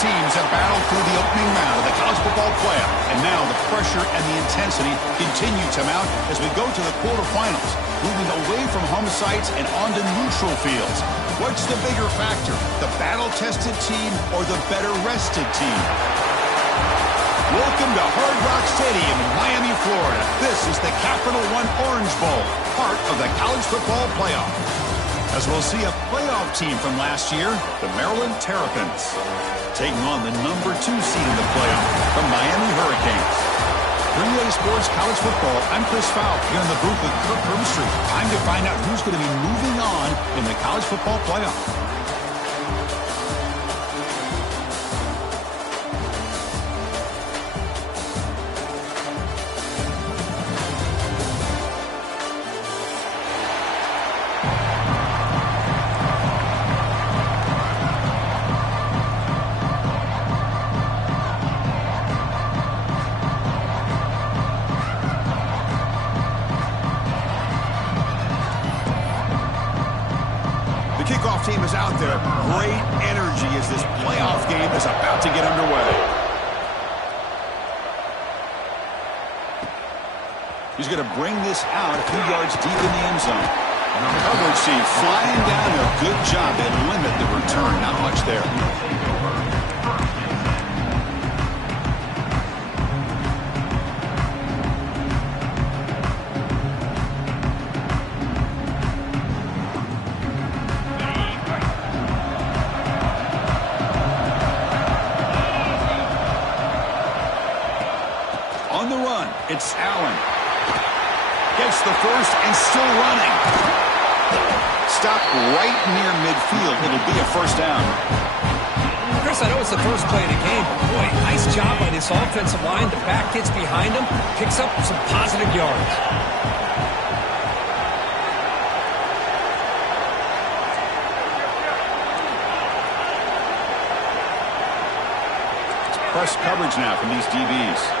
teams have battled through the opening round of the college football playoff, and now the pressure and the intensity continue to mount as we go to the quarterfinals, moving away from home sites and onto neutral fields. What's the bigger factor, the battle-tested team or the better-rested team? Welcome to Hard Rock Stadium in Miami, Florida. This is the Capital One Orange Bowl, part of the college football playoff. As we'll see a playoff team from last year, the Maryland Terrapins, taking on the number 2 seed in the playoff, the Miami Hurricanes. 3A Sports College Football, I'm Chris Falk here in the booth with Kirk Herbstreit. Time to find out who's going to be moving on in the college football playoff. Kickoff team is out there. Great energy as this playoff game is about to get underway. He's going to bring this out a few yards deep in the end zone. And our coverage team flying down there. Good job. They limit the return. Not much there. It's Allen. Gets the first and still running. Stop right near midfield. It'll be a first down. Chris, I know it's the first play of the game, but boy, nice job by this offensive line. The back gets behind him, picks up some positive yards. It's press coverage now from these DBs.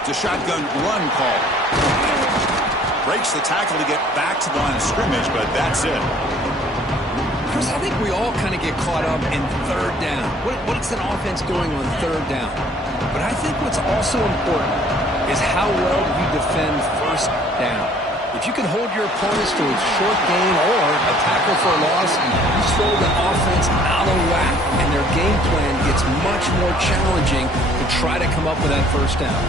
It's a shotgun run call. Breaks the tackle to get back to the line of scrimmage, but that's it. Chris, I think we all kind of get caught up in third down. What's an offense doing on third down? But I think what's also important is how well you defend first down. If you can hold your opponents to a short gain or a tackle for a loss, you throw the offense out of whack, and their game plan gets much more challenging to try to come up with that first down.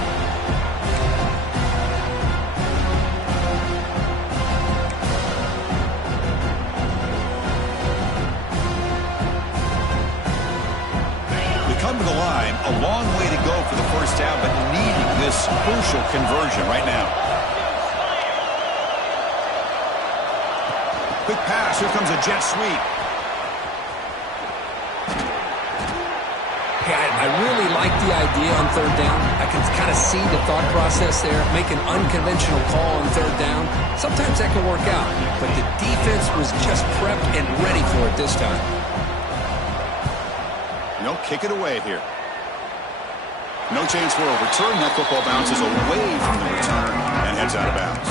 Come to the line, a long way to go for the first down, but needing this crucial conversion right now. Quick pass, here comes a jet sweep. Hey, I really like the idea on third down. I can kind of see the thought process there. Make an unconventional call on third down. Sometimes that can work out, but the defense was just prepped and ready for it this time. No, kick it away here. No chance for a return. That football bounces away from the return and heads out of bounds.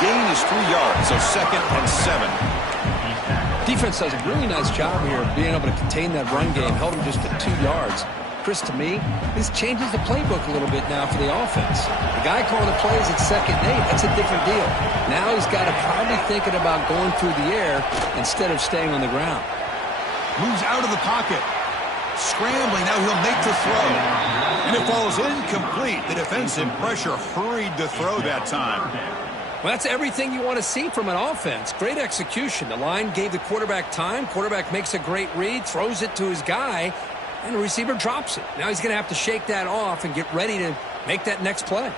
Gain is 3 yards, so 2nd and 7. Defense does a really nice job here of being able to contain that run game. Held him just to 2 yards. Chris, to me, this changes the playbook a little bit now for the offense. The guy calling the plays at 2nd and 8, that's a different deal. Now he's got to probably thinking about going through the air instead of staying on the ground. Moves out of the pocket. Scrambling, now he'll make the throw. And it falls incomplete. The defensive pressure hurried the throw that time. Well, that's everything you want to see from an offense. Great execution. The line gave the quarterback time. Quarterback makes a great read, throws it to his guy, and the receiver drops it. Now he's going to have to shake that off and get ready to make that next play.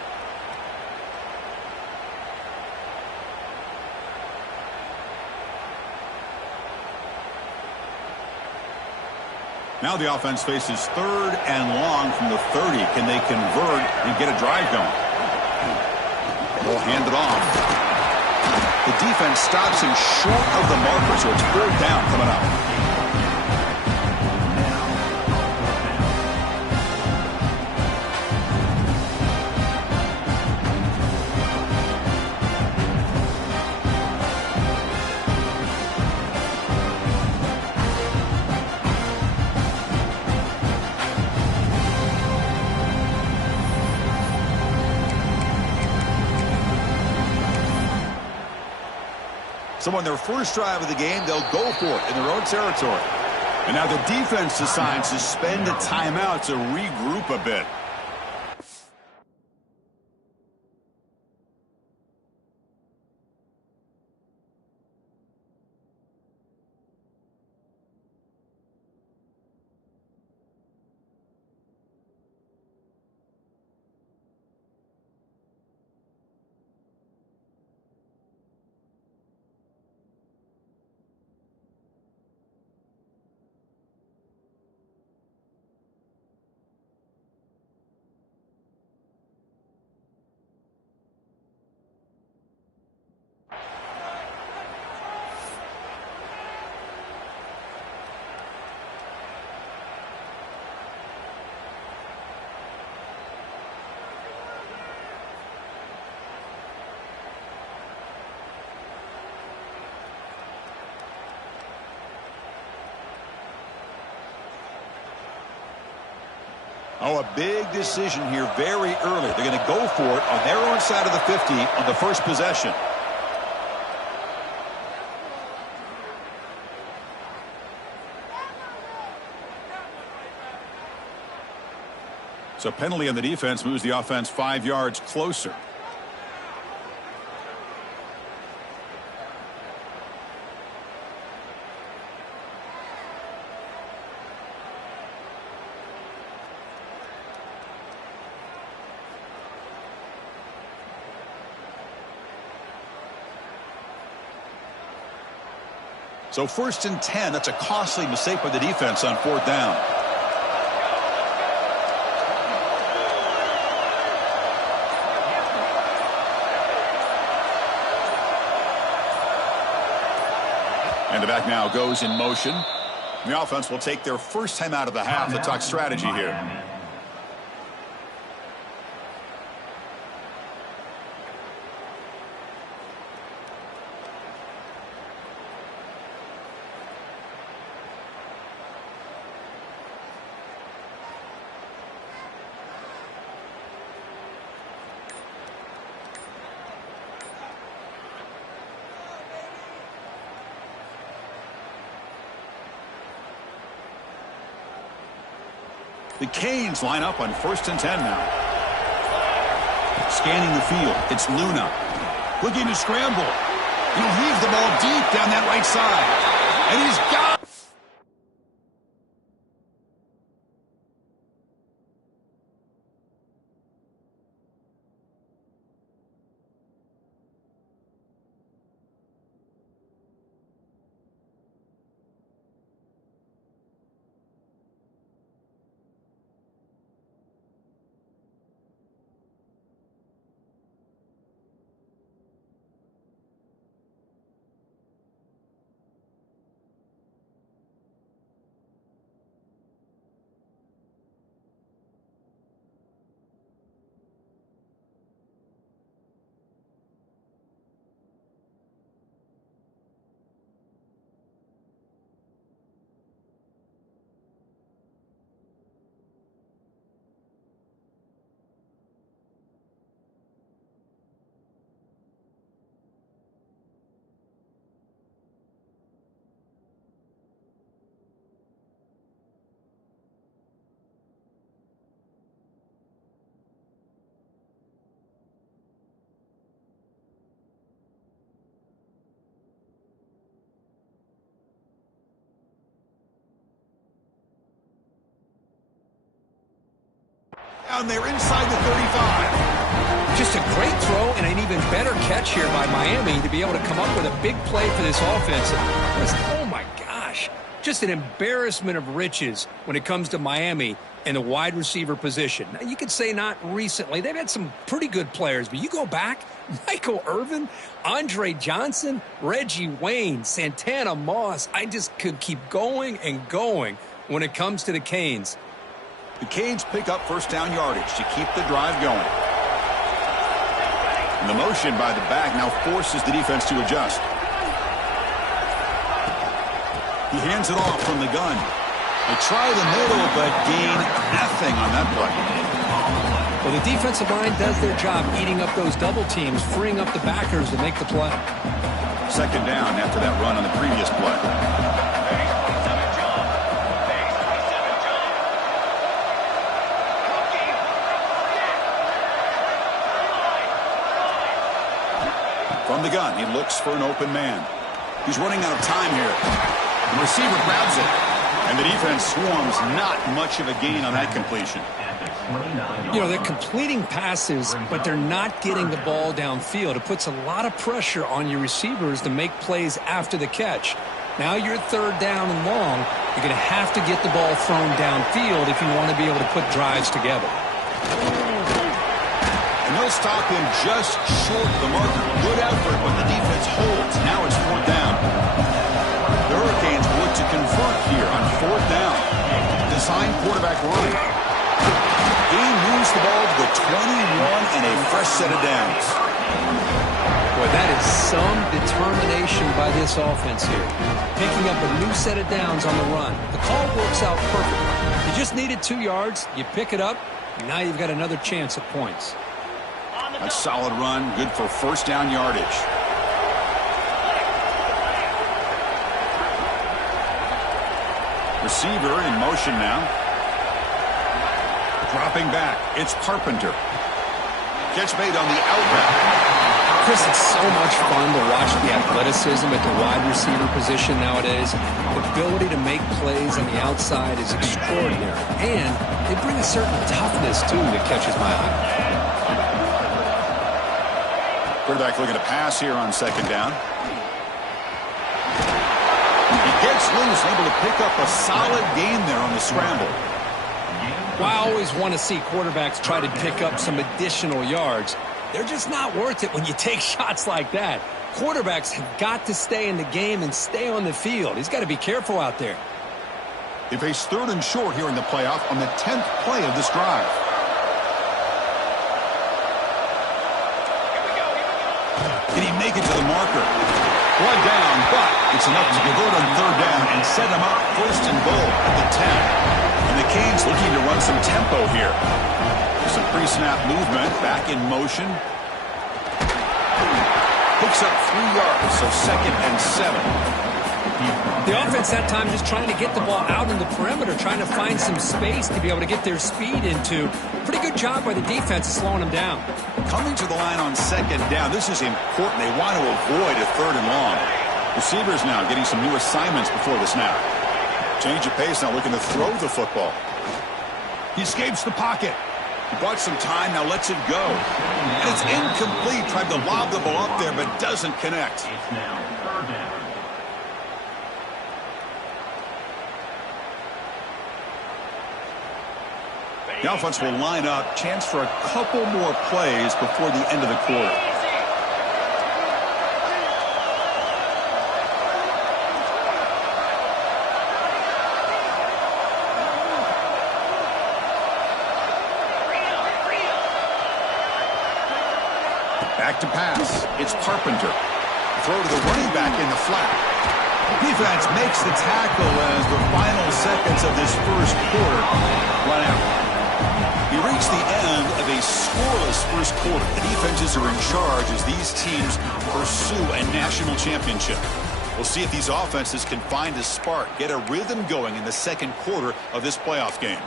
Now the offense faces 3rd and long from the 30. Can they convert and get a drive going? They'll hand it off. The defense stops him short of the marker, so it's 4th down coming up. So on their first drive of the game, they'll go for it in their own territory. And now the defense decides to spend a timeout to regroup a bit. Oh, a big decision here very early. They're going to go for it on their own side of the 50 on the first possession. So penalty on the defense moves the offense 5 yards closer. So 1st and 10, that's a costly mistake by the defense on 4th down. And the back now goes in motion. The offense will take their first time out of the half to talk strategy here. The Canes line up on 1st and 10 now. Scanning the field, it's Luna. Looking to scramble. He'll heave the ball deep down that right side. And he's got it. Down there inside the 35. Just a great throw and an even better catch here by Miami to be able to come up with a big play for this offense. Oh, my gosh. Just an embarrassment of riches when it comes to Miami and the wide receiver position. Now, you could say not recently. They've had some pretty good players, but you go back, Michael Irvin, Andre Johnson, Reggie Wayne, Santana Moss. I just could keep going and going when it comes to the Canes. The Canes pick up first down yardage to keep the drive going. And the motion by the back now forces the defense to adjust. He hands it off from the gun. They try the middle, but gain nothing on that play. Well, the defensive line does their job eating up those double teams, freeing up the backers to make the play. Second down after that run on the previous play. From the gun, he looks for an open man. He's running out of time here. The receiver grabs it, and the defense swarms. Not much of a gain on that completion. You know, they're completing passes, but they're not getting the ball downfield. It puts a lot of pressure on your receivers to make plays after the catch. Now you're third down and long. You're going to have to get the ball thrown downfield if you want to be able to put drives together. And they'll stop him just short of the marker. Good effort, but the defense holds. Now it's fourth down. The Hurricanes look to convert here on fourth down. Design quarterback run. He moves the ball to the 21 and a fresh set of downs. Boy, that is some determination by this offense here. Picking up a new set of downs on the run. The call works out perfectly. You just needed 2 yards. You pick it up. And now you've got another chance at points. A solid run, good for first down yardage. Receiver in motion now. Dropping back, it's Carpenter. Catch made on the outback. Chris, it's so much fun to watch the athleticism at the wide receiver position nowadays. The ability to make plays on the outside is extraordinary. And they bring a certain toughness, too, that catches my eye. Quarterback looking to pass here on second down. He gets loose, able to pick up a solid gain there on the scramble. Well, I always want to see quarterbacks try to pick up some additional yards. They're just not worth it when you take shots like that. Quarterbacks have got to stay in the game and stay on the field. He's got to be careful out there. They face third and short here in the playoff on the 10th play of this drive. Did he make it to the marker? One down, but it's enough to convert on third down and set him up first and goal at the 10. And the Canes looking to run some tempo here. Some pre-snap movement, back in motion. Picks up 3 yards, so second and 7. The offense that time just trying to get the ball out in the perimeter, trying to find some space to be able to get their speed into. Pretty good job by the defense slowing them down. Coming to the line on second down, this is important. They want to avoid a third and long. Receivers now getting some new assignments before the snap. Change of pace now, looking to throw the football. He escapes the pocket. He bought some time, now lets it go. And it's incomplete. Tried to lob the ball up there, but doesn't connect. It's now third down. The offense will line up. Chance for a couple more plays before the end of the quarter. Back to pass. It's Carpenter. Throw to the running back in the flat. Defense makes the tackle as the final seconds of this first quarter run out. We reach the end of a scoreless first quarter. The defenses are in charge as these teams pursue a national championship. We'll see if these offenses can find a spark, get a rhythm going in the second quarter of this playoff game.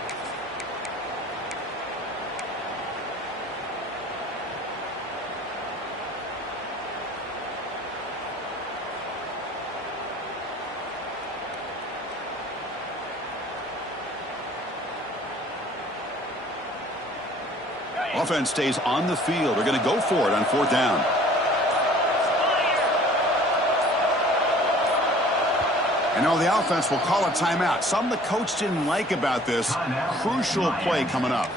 Offense stays on the field. They're going to go for it on fourth down. And now the offense will call a timeout. Something the coach didn't like about this. Crucial play coming up.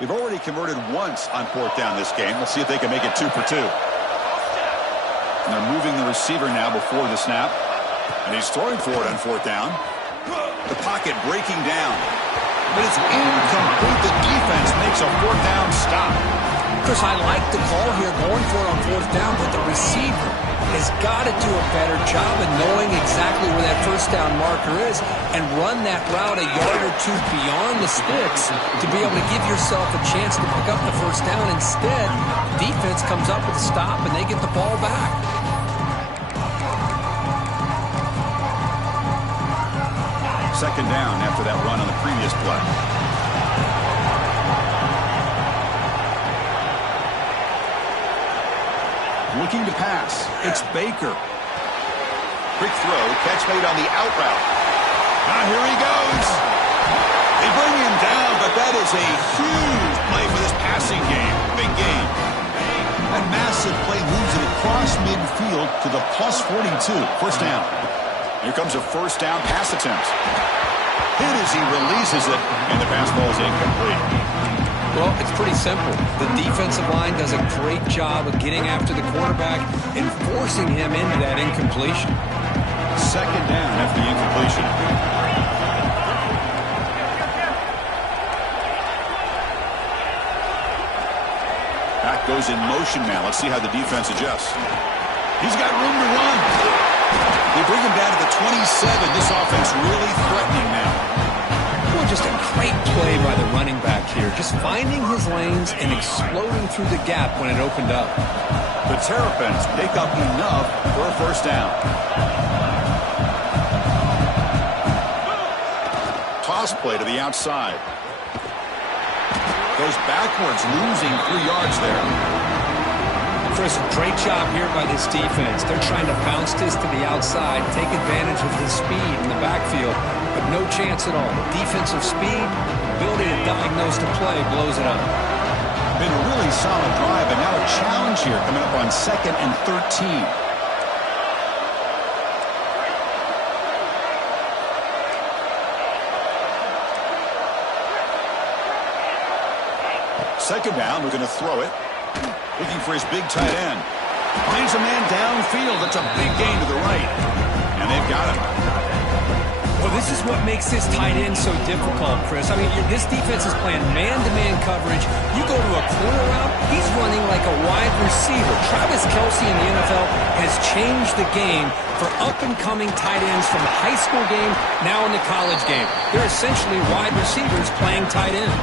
They've already converted once on fourth down this game. Let's see if they can make it 2 for 2. And they're moving the receiver now before the snap. And he's throwing for it on fourth down. The pocket breaking down. But it's incomplete. The defense makes a fourth down stop. Chris, I like the call here going for it on fourth down, but the receiver has got to do a better job of knowing exactly where that first down marker is and run that route a yard or two beyond the sticks to be able to give yourself a chance to pick up the first down. Instead, defense comes up with a stop and they get the ball back. Second down after that run on the previous play. Looking to pass. It's Baker. Quick throw. Catch made on the out route. Now here he goes. They bring him down, but that is a huge play for this passing game. Big game. That massive play moves it across midfield to the +42. First down. Here comes a first down pass attempt. Hit as he releases it, and the pass ball is incomplete. Well, it's pretty simple. The defensive line does a great job of getting after the quarterback and forcing him into that incompletion. Second down after the incompletion. Back goes in motion now. Let's see how the defense adjusts. He's got room to run. They bring him down to the 27. This offense really threatening now. Well, just a great play by the running back here. Just finding his lanes and exploding through the gap when it opened up. The Terrapins pick up enough for a first down. Toss play to the outside. Goes backwards, losing 3 yards there. Chris, great job here by this defense. They're trying to bounce this to the outside, take advantage of his speed in the backfield, but no chance at all. The defensive speed, ability to diagnose the play, blows it up. Been a really solid drive, and now a challenge here coming up on 2nd and 13. Second down, we're going to throw it. Looking for his big tight end. Finds a man downfield. That's a big gain to the right. And they've got him. Well, this is what makes this tight end so difficult, Chris. I mean, this defense is playing man-to-man coverage. You go to a corner route, he's running like a wide receiver. Travis Kelce in the NFL has changed the game for up-and-coming tight ends from the high school game, now in the college game. They're essentially wide receivers playing tight end.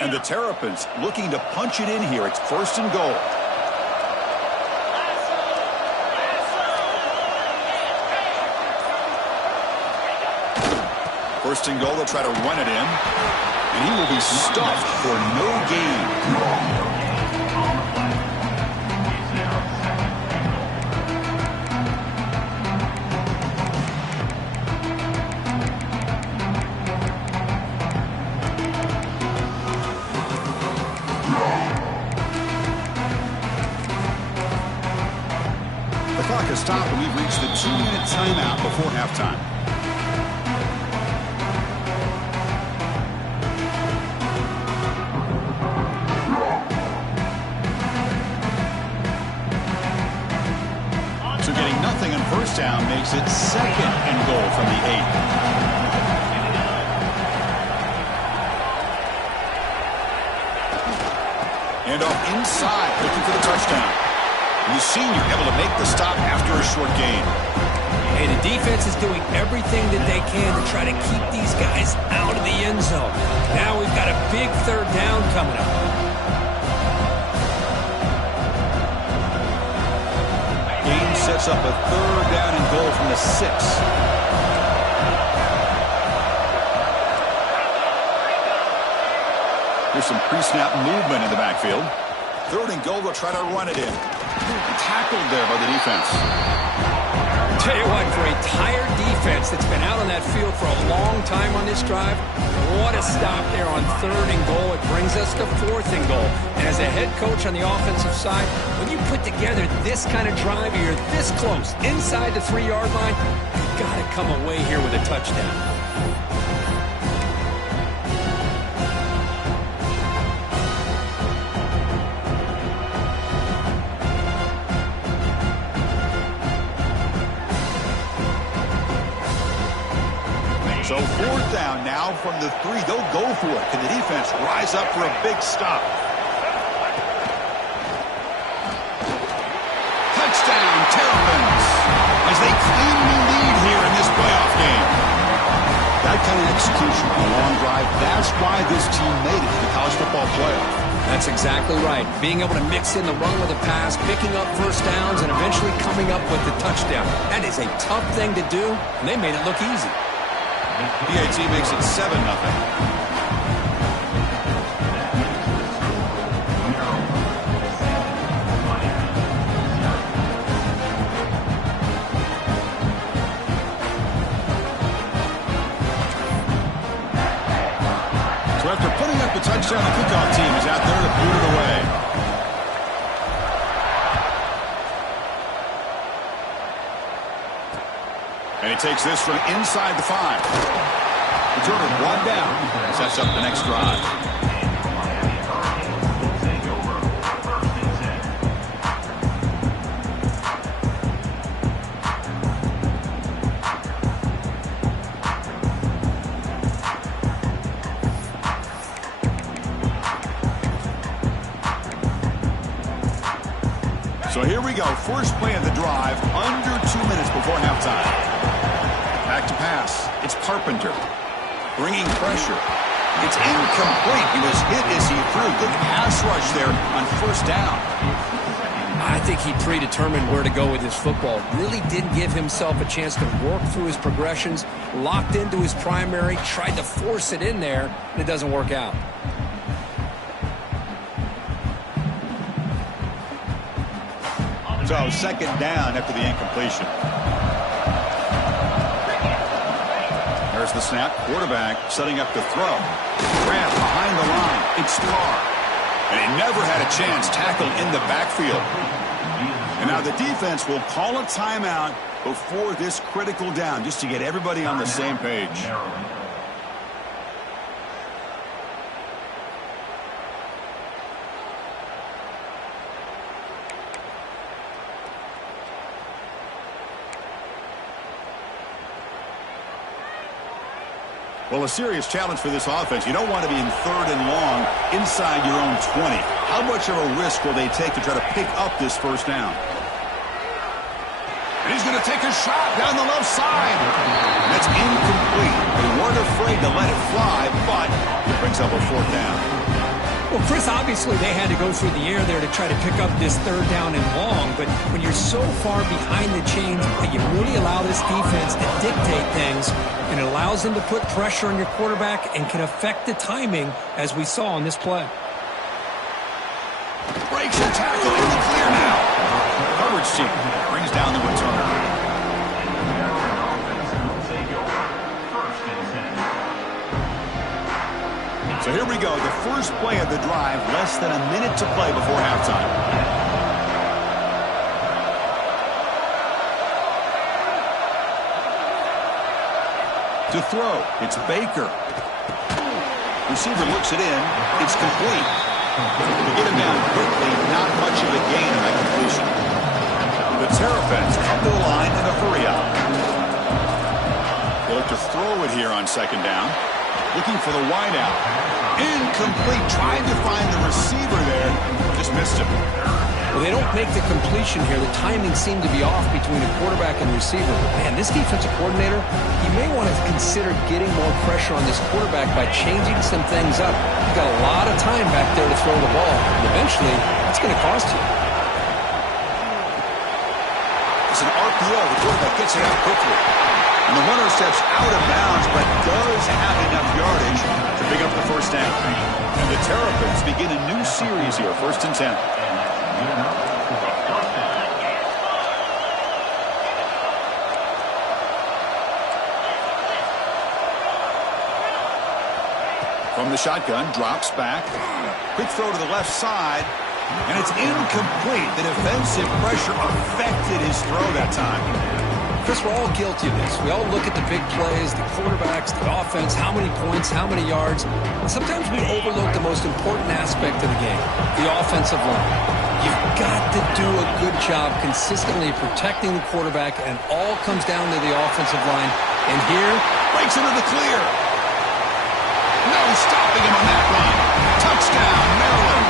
And the Terrapins looking to punch it in here. It's 1st and goal. First and goal, they'll try to run it in. And he will be stuffed for no gain. The clock has stopped, and we've reached the 2-minute timeout before halftime. So getting nothing on first down makes it 2nd and goal from the 8. Handoff inside, looking for the touchdown. And the senior able to make the stop after a short gain. Hey, the defense is doing everything that they can to try to keep these guys out of the end zone. Now we've got a big third down coming up. Gain sets up a third down and goal from the 6. There's some pre-snap movement in the backfield. Third and goal, they'll try to run it in. Tackled there by the defense. Tell you what, for a tired defense that's been out on that field for a long time on this drive, what a stop there on third and goal. It brings us to fourth and goal. And as a head coach on the offensive side, when you put together this kind of drive, you're this close, inside the 3-yard line, you've got to come away here with a touchdown. So fourth down now from the 3. They'll go for it. Can the defense rise up for a big stop? Touchdown, Terrapins, as they cleanly lead here in this playoff game. That kind of execution on a long drive, that's why this team made it to the college football playoff. That's exactly right. Being able to mix in the run with a pass, picking up first downs, and eventually coming up with the touchdown. That is a tough thing to do, and they made it look easy. PAT makes it 7-0. So after putting up the touchdown, the kickoff team is out there to boot it away. And he takes this from inside the 5. Return 1 down. Sets up the next drive. So here we go. First play of the drive, under 2 minutes before halftime. Back to pass. It's Carpenter. Bringing pressure. It's incomplete. He was hit as he threw. Good pass rush there on first down. I think he predetermined where to go with his football. Really didn't give himself a chance to work through his progressions. Locked into his primary. Tried to force it in there, and it doesn't work out. So second down after the incompletion. There's the snap. Quarterback setting up to throw. Grab behind the line. It's Carr. And he never had a chance tackled in the backfield. And now the defense will call a timeout before this critical down just to get everybody on the same page. Well, a serious challenge for this offense. You don't want to be in third and long inside your own 20. How much of a risk will they take to try to pick up this first down? And he's going to take a shot down the left side. That's incomplete. They weren't afraid to let it fly, but it brings up a fourth down. Well, Chris, obviously they had to go through the air there to try to pick up this third down and long, but when you're so far behind the chains, you really allow this defense to dictate things, and it allows them to put pressure on your quarterback and can affect the timing, as we saw on this play. Breaks a tackle in the clear now. Coverage team brings down the return. So here we go, the first play of the drive, less than a minute to play before halftime. To throw, it's Baker. Receiver looks it in, it's complete. To get him down quickly, not much of a gain on that completion. The Terrapins come to the line in a hurry up. They look to throw it here on second down. Looking for the wide out. Incomplete. Trying to find the receiver there. Just missed him. Well, they don't make the completion here. The timing seemed to be off between a quarterback and the receiver. But, man, this defensive coordinator, he may want to consider getting more pressure on this quarterback by changing some things up. He's got a lot of time back there to throw the ball. And eventually, that's going to cost you. It's an RPO. The quarterback gets it out quickly. And the runner steps out of bounds, but does have enough yardage to pick up the first down. And the Terrapins begin a new series here, 1st and 10. From the shotgun, drops back. Quick throw to the left side, and it's incomplete. The defensive pressure affected his throw that time. Chris, we're all guilty of this. We all look at the big plays, the quarterbacks, the offense, how many points, how many yards. And sometimes we overlook the most important aspect of the game, the offensive line. You've got to do a good job consistently protecting the quarterback, and all comes down to the offensive line. And here, breaks into the clear. No stopping him on that run. Touchdown, Maryland.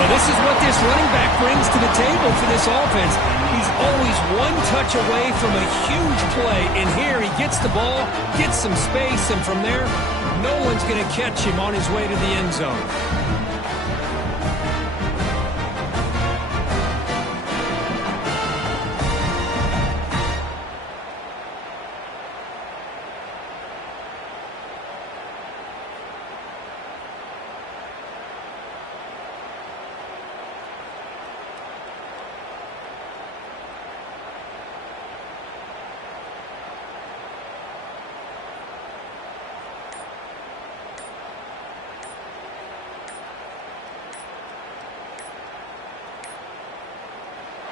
Well, this is what this running back brings to the table for this offense. He's always one touch away from a huge play. And here he gets the ball, gets some space, and from there, no one's going to catch him on his way to the end zone.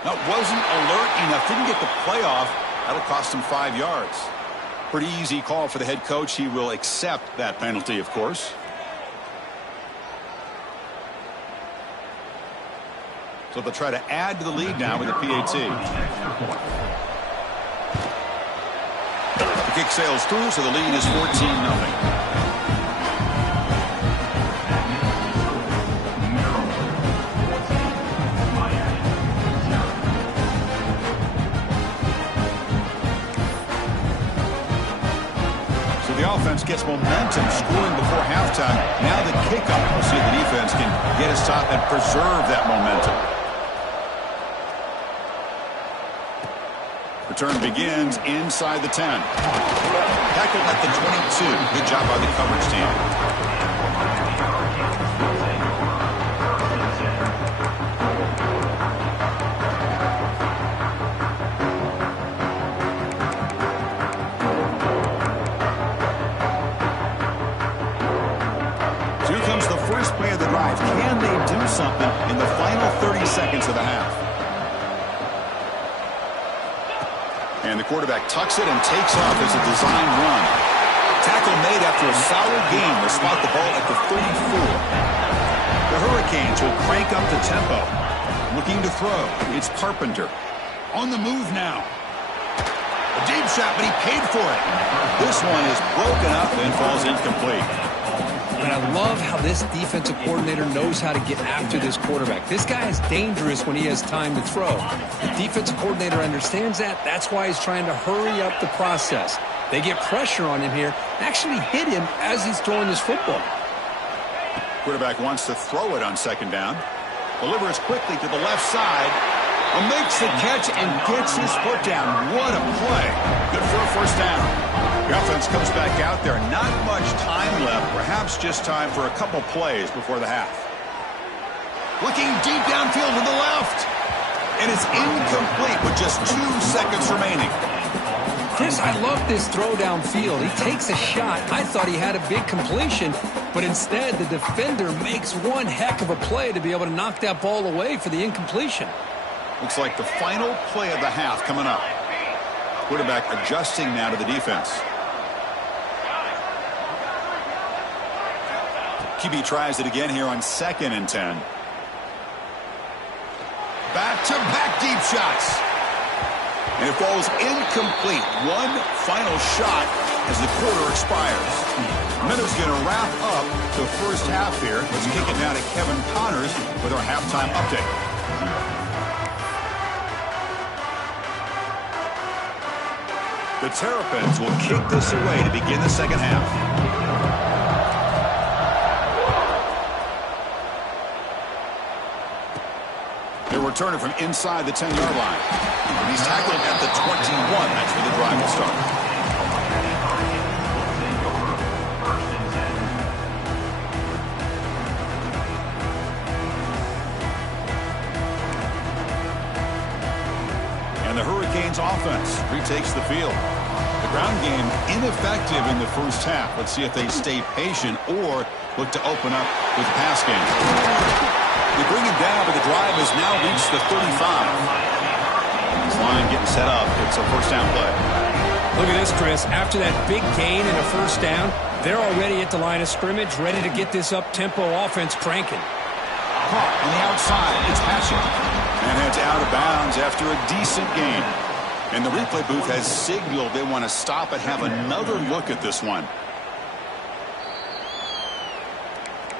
That wasn't alert enough. Didn't get the playoff. That'll cost him 5 yards. Pretty easy call for the head coach. He will accept that penalty, of course. So they'll try to add to the lead now with the PAT. The kick sails through, so the lead is 14-0. The offense gets momentum, scoring before halftime. Now the kickoff. We'll see if the defense can get a stop and preserve that momentum. Return begins inside the 10. Tackle at the 22. Good job by the coverage team. Play of the drive. Can they do something in the final 30 seconds of the half? And the quarterback tucks it and takes off as a design run. Tackle made after a solid game. Will spot the ball at the 34. The Hurricanes will crank up the tempo. Looking to throw. It's Carpenter. On the move now. A deep shot, but he paid for it. This one is broken up and falls incomplete. And I love how this defensive coordinator knows how to get after this quarterback. This guy is dangerous when he has time to throw. The defensive coordinator understands that. That's why he's trying to hurry up the process. They get pressure on him here, actually hit him as he's throwing this football. Quarterback wants to throw it on 2nd down. Delivers quickly to the left side. Makes the catch and gets his foot down. What a play. Good for a 1st down. The offense comes back out there. Not much time left. Perhaps just time for a couple plays before the half. Looking deep downfield to the left. And it's incomplete with just 2 seconds remaining. Chris, I love this throw downfield. He takes a shot. I thought he had a big completion, but instead the defender makes one heck of a play to be able to knock that ball away for the incompletion. Looks like the final play of the half coming up. Quarterback adjusting now to the defense. QB tries it again here on 2nd and 10. Back-to-back deep shots. And it falls incomplete. One final shot as the quarter expires. Minnows going to wrap up the first half here. Let's kick it now to Kevin Connors with our halftime update. The Terrapins will kick this away to begin the second half. They're returning from inside the 10-yard line. And he's tackled at the 21. That's where the drive will start. And the Hurricanes offense retakes the field. The ground game ineffective in the first half. Let's see if they stay patient or look to open up with the pass game. They bring him down, but the drive has now reached the 35. This line getting set up. It's a first down play. Look at this, Chris. After that big gain and a first down, they're already at the line of scrimmage, ready to get this up-tempo offense cranking. Caught on the outside. It's Patchett. And heads out of bounds after a decent gain. And the replay booth has signaled they want to stop and have another look at this one.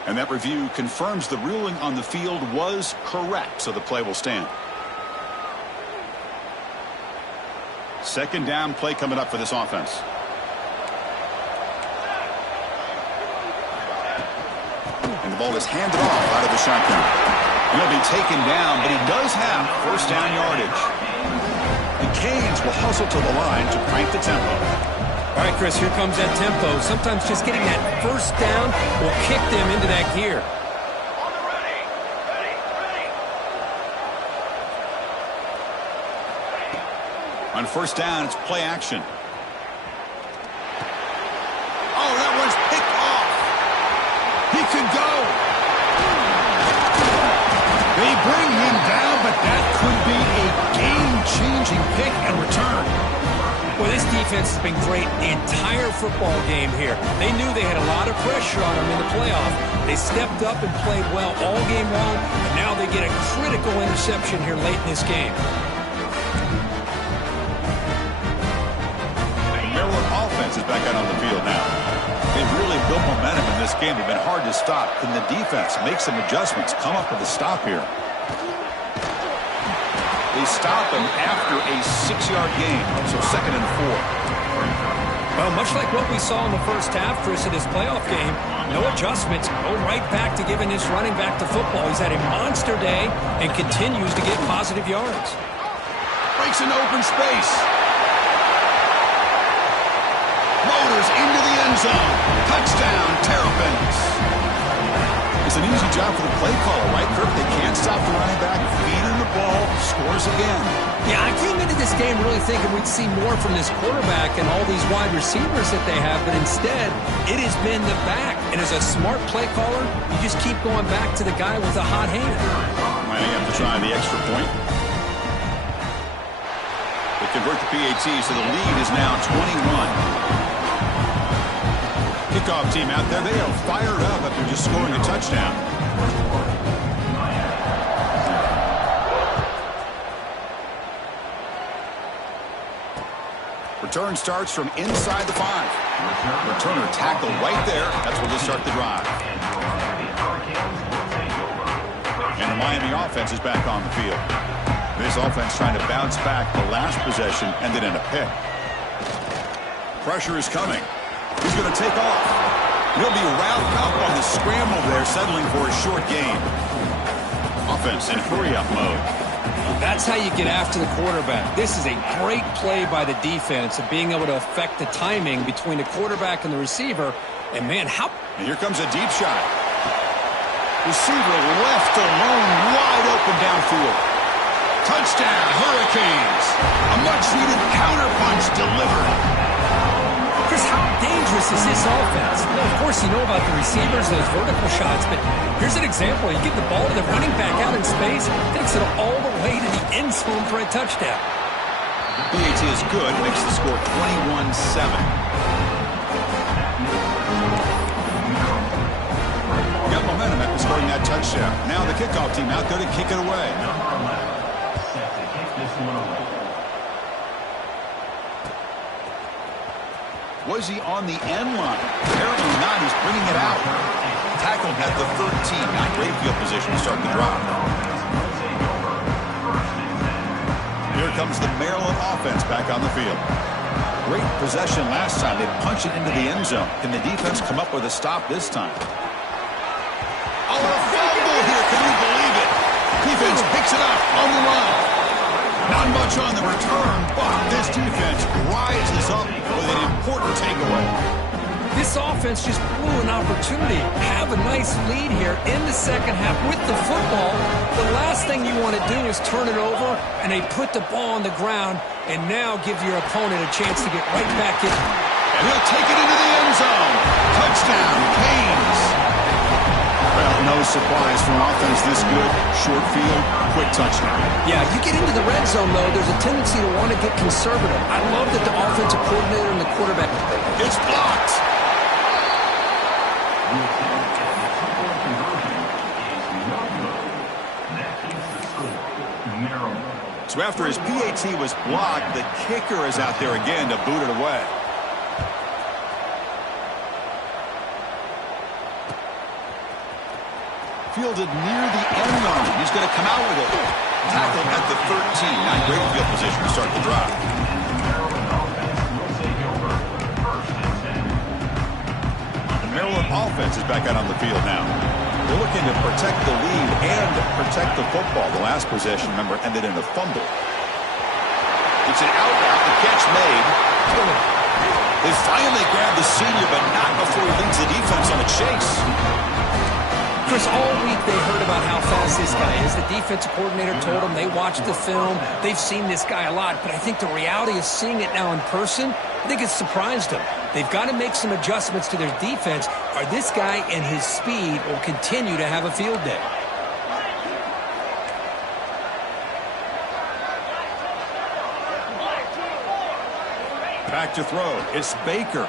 And that review confirms the ruling on the field was correct, so the play will stand. Second down play coming up for this offense. And the ball is handed off out of the shotgun. He'll be taken down, but he does have first down yardage. The Canes will hustle to the line to crank the tempo. All right, Chris, here comes that tempo. Sometimes just getting that first down will kick them into that gear. On first down, it's play action. Oh, that one's picked off. He could go. They bring him down, but that could be a game-changing pick and return. Well, this defense has been great the entire football game here. They knew they had a lot of pressure on them in the playoff. They stepped up and played well all game long, and now they get a critical interception here late in this game. The Maryland offense is back out on the field now. They've really built momentum in this game. They've been hard to stop. Can the defense make some adjustments? Come up with a stop here. They stop him after a 6-yard gain, so 2nd and 4. Well, much like what we saw in the first half, Chris, in this playoff game, no adjustments. Go right back to giving this running back the football. He's had a monster day and continues to get positive yards. Breaks into open space. Motors into the end zone. Touchdown, Terrapins. It's an easy job for the play caller, right, Kirk? They can't stop the running back. Feeding the ball. Scores again. Yeah, I came into this game really thinking we'd see more from this quarterback and all these wide receivers that they have, but instead, it has been the back. And as a smart play caller, you just keep going back to the guy with a hot hand. Might have to try the extra point. They convert the PAT, so the lead is now 21. Kickoff team out there, they are fired up after just scoring a touchdown. Return starts from inside the 5. Returner tackled right there. That's where they'll start the drive. And the Miami offense is back on the field. This offense trying to bounce back. The last possession ended in a pick. Pressure is coming. He's going to take off. He'll be wrapped up on the scramble there, settling for a short gain. Offense in hurry-up mode. That's how you get after the quarterback. This is a great play by the defense of being able to affect the timing between the quarterback and the receiver. And, man, how... And here comes a deep shot. Receiver left alone, wide open downfield. Touchdown, Hurricanes. A much-needed counterpunch delivered. Chris, how dangerous is this offense? Well, of course, you know about the receivers, those vertical shots, but here's an example. You give the ball to the running back out in space, takes it all the way to the end zone for a touchdown. PAT is good, makes the score 21-7. Got momentum after scoring that touchdown. Now the kickoff team out there to kick it away. Was he on the end line? Apparently not. He's bringing it out. Tackled at the 13. Not great field position to start the drive. Here comes the Maryland offense back on the field. Great possession last time. They punch it into the end zone. Can the defense come up with a stop this time? Oh, a fumble here. Can you believe it? Defense picks it up on the run. Not much on the return, but this defense rises up with an important takeaway. This offense just blew an opportunity. Have a nice lead here in the second half with the football. The last thing you want to do is turn it over, and they put the ball on the ground and now give your opponent a chance to get right back in. And he'll take it into the end zone. Touchdown, Canes. Well, no surprise for an offense this good. Short field, quick touchdown. Yeah, you get into the red zone, though, there's a tendency to want to get conservative. I love that the offensive coordinator and the quarterback. It's blocked. So after his PAT was blocked, the kicker is out there again to boot it away. Fielded near the end zone. He's going to come out with it. Tackled at the 13. Not great field position to start the drive. The Maryland offense is back out on the field now. They're looking to protect the lead and protect the football. The last possession, remember, ended in a fumble. It's an out route. The catch made. They finally grab the senior, but not before he leads the defense on a chase. Chris, all week they heard about how fast this guy is. The defensive coordinator told them they watched the film. They've seen this guy a lot, but I think the reality is seeing it now in person, I think it's surprised them. They've got to make some adjustments to their defense, or this guy and his speed will continue to have a field day. Back to throw. It's Baker.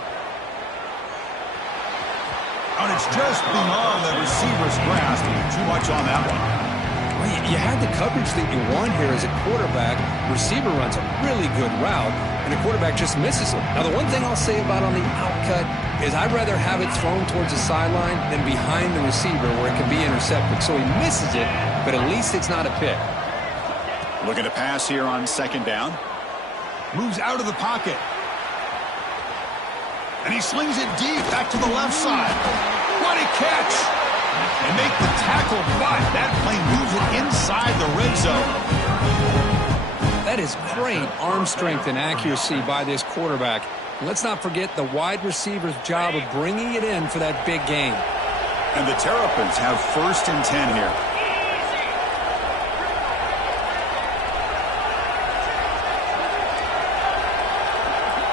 And it's just beyond the receiver's grasp. Too much on that one. Well, you had the coverage that you want here as a quarterback. Receiver runs a really good route, and the quarterback just misses it. Now, the one thing I'll say about on the outcut is I'd rather have it thrown towards the sideline than behind the receiver where it can be intercepted. So he misses it, but at least it's not a pick. Looking to pass here on second down. Moves out of the pocket. And he slings it deep back to the left side. What a catch! And make the tackle, but that play moves it inside the red zone. That is great arm strength and accuracy by this quarterback. And let's not forget the wide receiver's job of bringing it in for that big game. And the Terrapins have 1st and 10 here.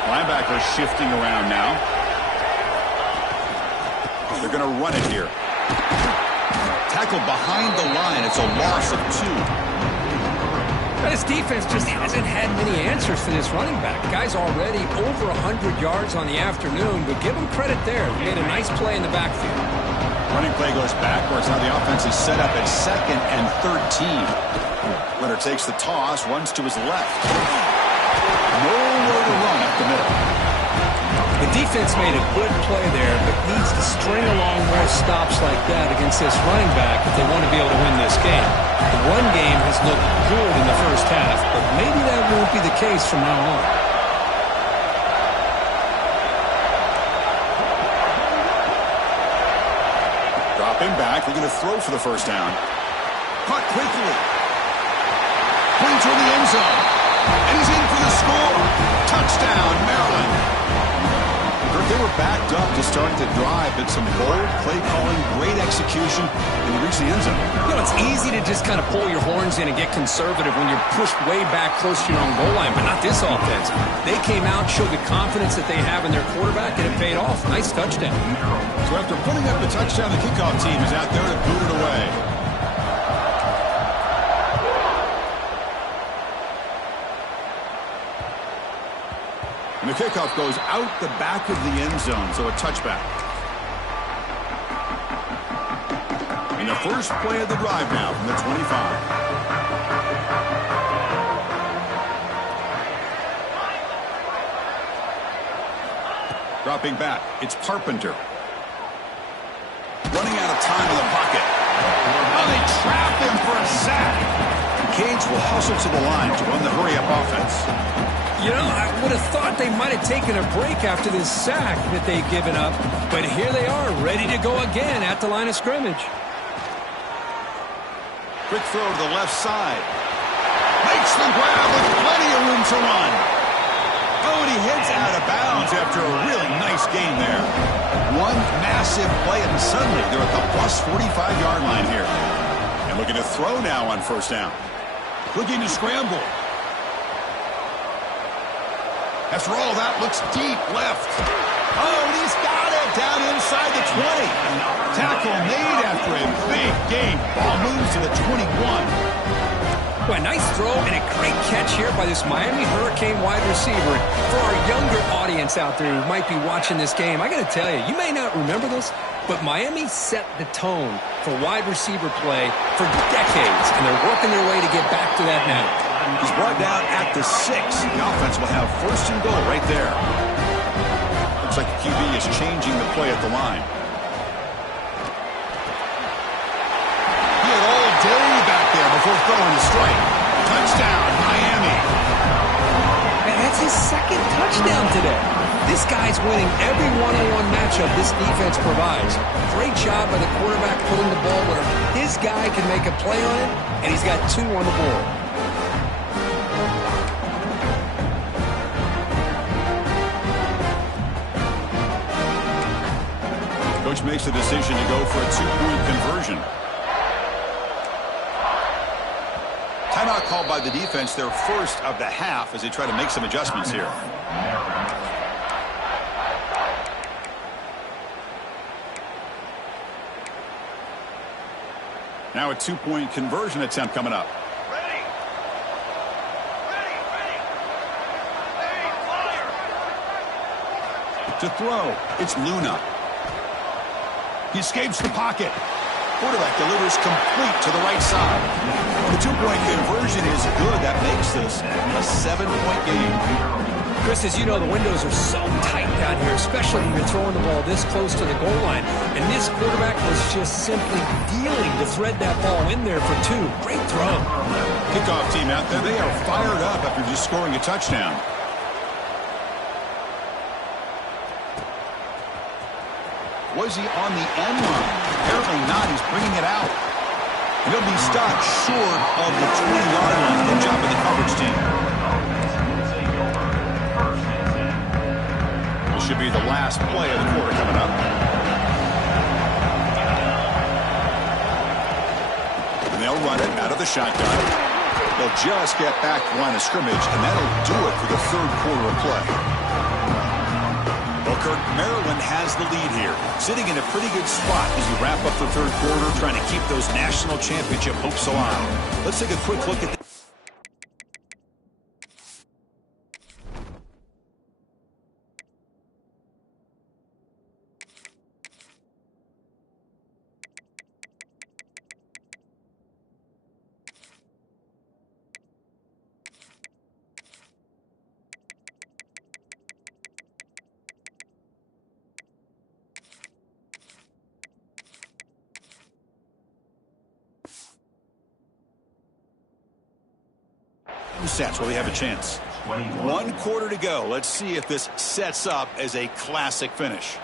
Linebacker shifting around now. They're going to run it here. Tackled behind the line. It's a loss of 2. This defense just hasn't had many answers for this running back. The guy's already over 100 yards on the afternoon, but give him credit there. He made a nice play in the backfield. Running play goes backwards. Now the offense is set up at 2nd and 13. Leonard takes the toss, runs to his left. Nowhere to run up the middle. The defense made a good play there, but needs to string along more stops like that against this running back if they want to be able to win this game. The run game has looked good in the first half, but maybe that won't be the case from now on. Dropping back, they're going to throw for the first down. Caught quickly. Playing toward the end zone. And he's in for the score. Touchdown, Maryland. They were backed up to start the drive, but some bold play calling, great execution, and they reached the end zone. You know, it's easy to just kind of pull your horns in and get conservative when you're pushed way back close to your own goal line, but not this offense. They came out, showed the confidence that they have in their quarterback, and it paid off. Nice touchdown. So after putting up the touchdown, the kickoff team is out there to boot it away. And the kickoff goes out the back of the end zone, so a touchback. And the first play of the drive now from the 25. Dropping back, it's Carpenter. Running out of time in the pocket. Oh, they trap him for a sack. Canes will hustle to the line to run the hurry-up offense. You know, I would have thought they might have taken a break after this sack that they've given up, but here they are, ready to go again at the line of scrimmage. Quick throw to the left side. Makes the grab with plenty of room to run. Oh, and he heads out of bounds after a really nice gain there. One massive play, and suddenly they're at the plus 45-yard line here. And looking to throw now on first down. Looking to scramble. After all that, looks deep left. Oh, and he's got it down inside the 20. Tackle made after a big gain. Ball moves to the 21. Well, a nice throw and a great catch here by this Miami Hurricane wide receiver. For our younger audience out there who might be watching this game, I got to tell you, you may not remember this, but Miami set the tone for wide receiver play for decades, and they're working their way to get back to that now. He's brought down at the 6. The offense will have first and goal right there. Looks like the QB is changing the play at the line. He had all day back there before throwing the strike. Touchdown, Miami. And that's his second touchdown today. This guy's winning every one-on-one matchup this defense provides. Great job by the quarterback putting the ball where his guy can make a play on it, and he's got 2 on the board. Coach makes the decision to go for a 2-point conversion. Timeout called by the defense, their first of the half, as they try to make some adjustments here. Now a 2-point conversion attempt coming up. Ready. To throw, it's Luna. He escapes the pocket. Quarterback delivers complete to the right side. The 2-point conversion is good. That makes this a 7-point game. Chris, as you know, the windows are so tight down here, especially when you're throwing the ball this close to the goal line. And this quarterback was just simply dealing to thread that ball in there for 2. Great throw. Kickoff team out there, they are fired up after just scoring a touchdown. Was he on the end line? Apparently not. He's bringing it out. And he'll be stopped short of the 20-yard line. Good job of the coverage team. This should be the last play of the quarter coming up. And they'll run it out of the shotgun. They'll just get back to the line of scrimmage, and that'll do it for the third quarter of play. Well, Kirk, Maryland has the lead here, sitting in a pretty good spot as we wrap up the third quarter, trying to keep those national championship hopes alive. Let's take a quick look at sets where we have a chance. 1 quarter to go. Let's see if this sets up as a classic finish.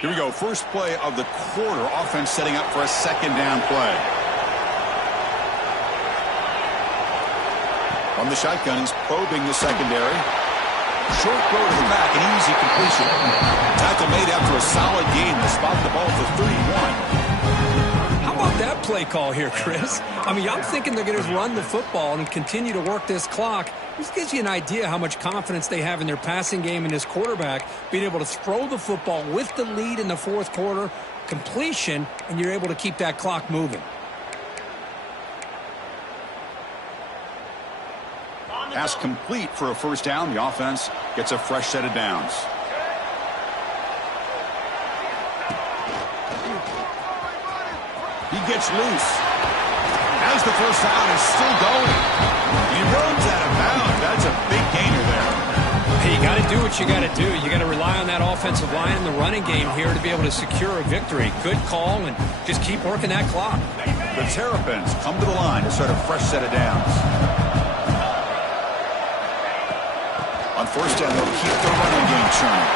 Here we go. First play of the quarter. Offense setting up for a second down play. From the shotgun, he's probing the secondary. Short throw to the back, an easy completion. Tackle made after a solid gain to spot the ball for 31. That play call here, Chris. I mean, I'm thinking they're going to run the football and continue to work this clock. This gives you an idea how much confidence they have in their passing game and this quarterback being able to throw the football with the lead in the fourth quarter, completion, and you're able to keep that clock moving. Pass complete for a first down. The offense gets a fresh set of downs. He gets loose. As the first down is still going. He runs out of bounds. That's a big gainer there. do what you got to do. You got to rely on that offensive line in the running game here to be able to secure a victory. Good call, and just keep working that clock. The Terrapins come to the line to start a fresh set of downs. On first down, they'll keep their running game churning.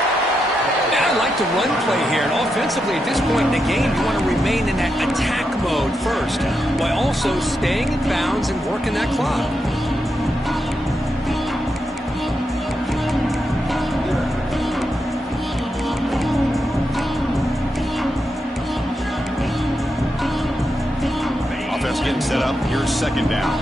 And I like the run play here. And offensively, at this point in the game, you want to remain in that attack mode first, while also staying in bounds and working that clock. Offense getting set up. Here's second down.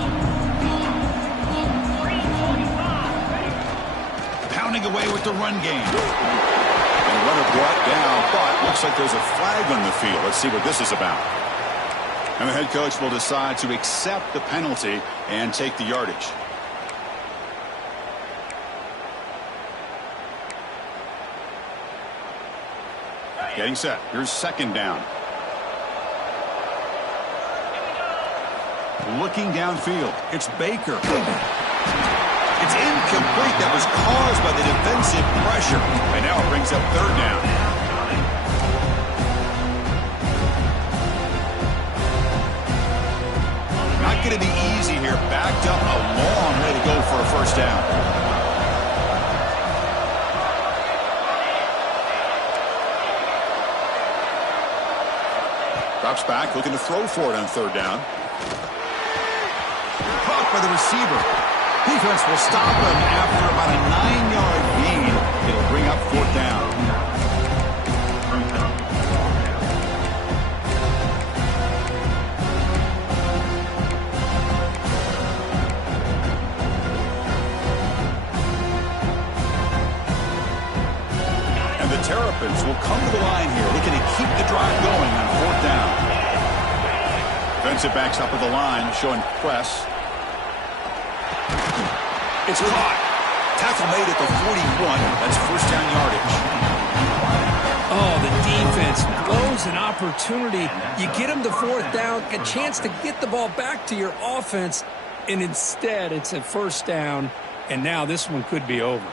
Pounding away with the run game. And runner brought down, but looks like there's a flag on the field. Let's see what this is about. And the head coach will decide to accept the penalty and take the yardage. Getting set. Here's second down. Looking downfield. It's Baker. It's incomplete. That was caused by the defensive pressure. And now it brings up third down. Not going to be easy here. Backed up a long way to go for a first down. Drops back, looking to throw for it on third down. Caught by the receiver. Defense will stop him after about a 9-yard gain. It'll bring up fourth down. And the Terrapins will come to the line here, looking to keep the drive going on fourth down. Defensive backs up at the line, showing press. It's caught. Tackle made at the 41. That's first down yardage. Oh, the defense blows an opportunity. You get them to fourth down, a chance to get the ball back to your offense, and instead it's a first down, and now this one could be over.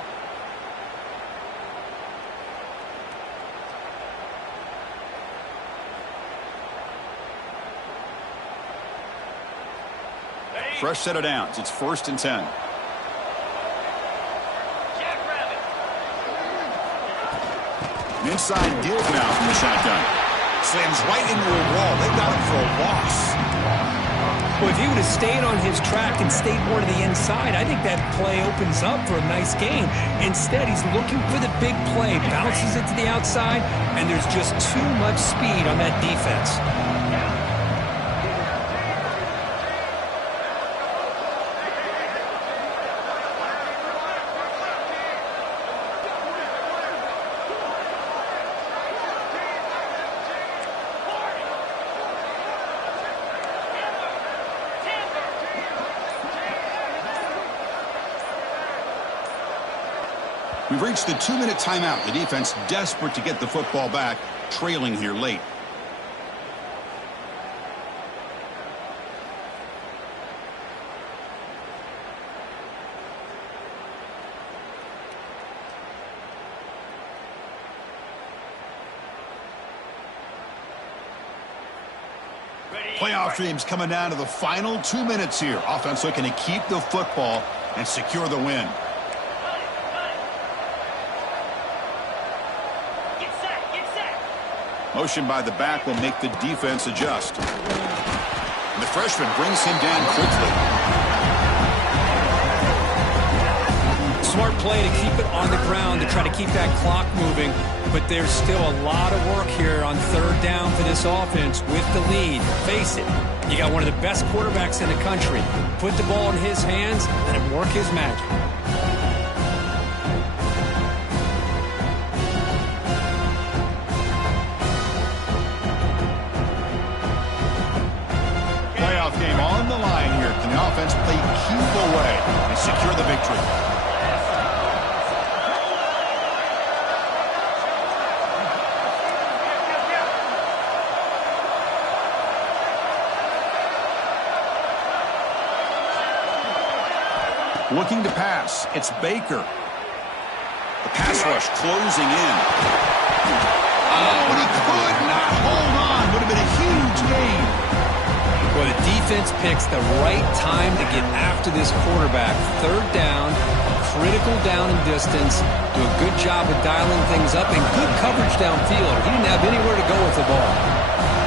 Fresh set of downs. It's first and 10. An inside give now from the shotgun. Slams right into a wall. They got him for a loss. Well, if he would have stayed on his track and stayed more to the inside, I think that play opens up for a nice game. Instead, he's looking for the big play, bounces it to the outside, and there's just too much speed on that defense. We've reached the 2-minute timeout. The defense desperate to get the football back, trailing here late. Playoff dreams coming down to the final 2 minutes here. Offense looking to keep the football and secure the win. Motion by the back will make the defense adjust. And the freshman brings him down quickly. Smart play to keep it on the ground to try to keep that clock moving. But there's still a lot of work here on third down for this offense with the lead. Face it, you got one of the best quarterbacks in the country. Put the ball in his hands, let him work his magic. Game on the line here. Can the offense play keep away and secure the victory? Looking to pass. It's Baker. The pass rush closing in. Oh, and he could not hold on. Would have been a huge gain. Well, the defense picks the right time to get after this quarterback. Third down, critical down and distance. Do a good job of dialing things up and good coverage downfield. He didn't have anywhere to go with the ball.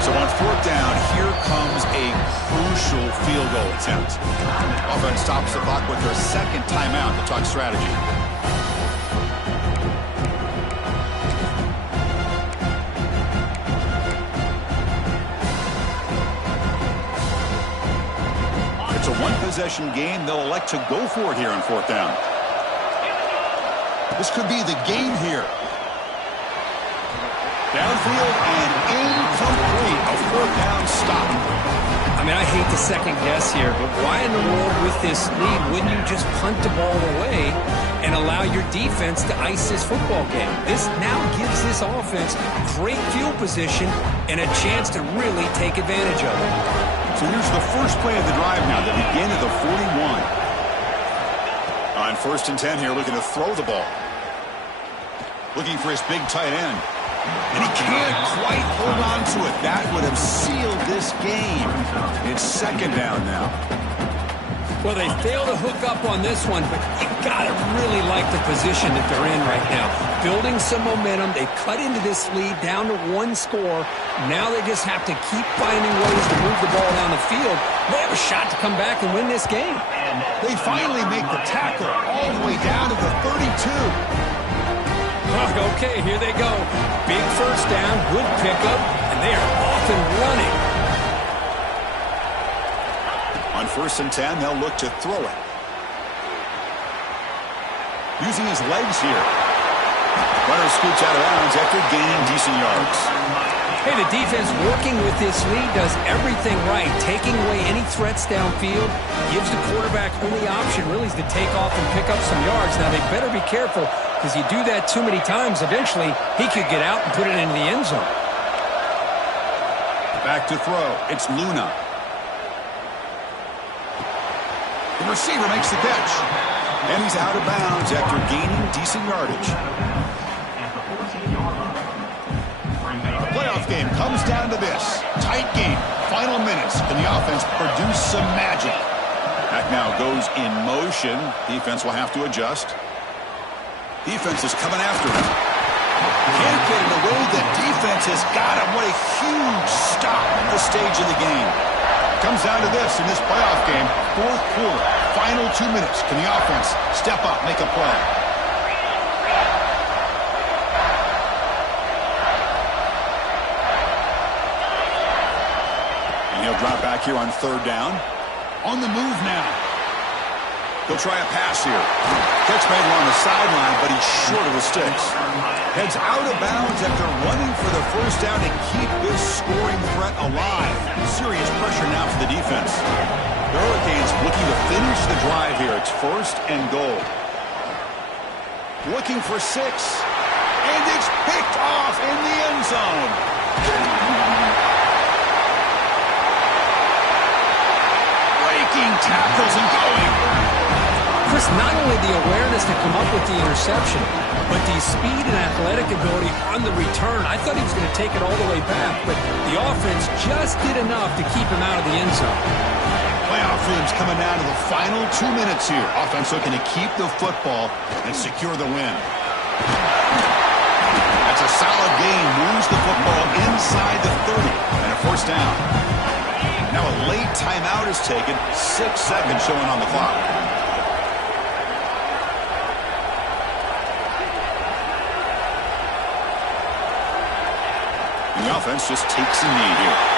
So on fourth down, here comes a crucial field goal attempt. Offense stops the clock with their second timeout to talk strategy. It's a one-possession game. They'll elect to go for it here on fourth down. This could be the game here. Downfield and incomplete. A fourth down stop. I mean, I hate to second guess here, but why in the world with this lead wouldn't you just punt the ball away and allow your defense to ice this football game? This now gives this offense great field position and a chance to really take advantage of it. So here's the first play of the drive now, the begin of the 41. On first and 10 here, looking to throw the ball. Looking for his big tight end. And he can't quite hold on to it. That would have sealed this game. It's second down now. Well, they failed to hook up on this one, but you got to really like the position that they're in right now. Building some momentum. They cut into this lead down to one score. Now they just have to keep finding ways to move the ball down the field. They have a shot to come back and win this game. They finally make the tackle all the way down to the 32. Okay, here they go. Big first down, good pickup, and they are off and running. On first and 10, they'll look to throw it. Using his legs here. Runner scoots out of bounds after gaining decent yards. Hey, the defense working with this lead does everything right. Taking away any threats downfield gives the quarterback only option really is to take off and pick up some yards. Now, they better be careful because you do that too many times, eventually he could get out and put it into the end zone. Back to throw. It's Luna. The receiver makes the catch. And he's out of bounds after gaining decent yardage. The playoff game comes down to this. Tight game. Final minutes. Can the offense produce some magic? Back now goes in motion. Defense will have to adjust. Defense is coming after him. Can't get it away. The defense has got him. What a huge stop at this stage of the game. Comes down to this in this playoff game. Fourth quarter. Final 2 minutes. Can the offense step up, make a play? And he'll drop back here on third down. On the move now. He'll try a pass here. Catch made along the sideline, but he's short of the sticks. Heads out of bounds after running for the first down to keep this scoring threat alive. Serious pressure now for the defense. The Hurricanes looking to finish the drive here. It's first and goal. Looking for 6. And it's picked off in the end zone. Breaking tackles and going. Chris, not only the awareness to come up with the interception, but the speed and athletic ability on the return. I thought he was going to take it all the way back, but the offense just did enough to keep him out of the end zone. Playoff game's coming down to the final 2 minutes here. Offense looking to keep the football and secure the win. That's a solid gain. Moves the football inside the 30 and a first down. Now a late timeout is taken. 6 seconds showing on the clock. The offense just takes a knee here.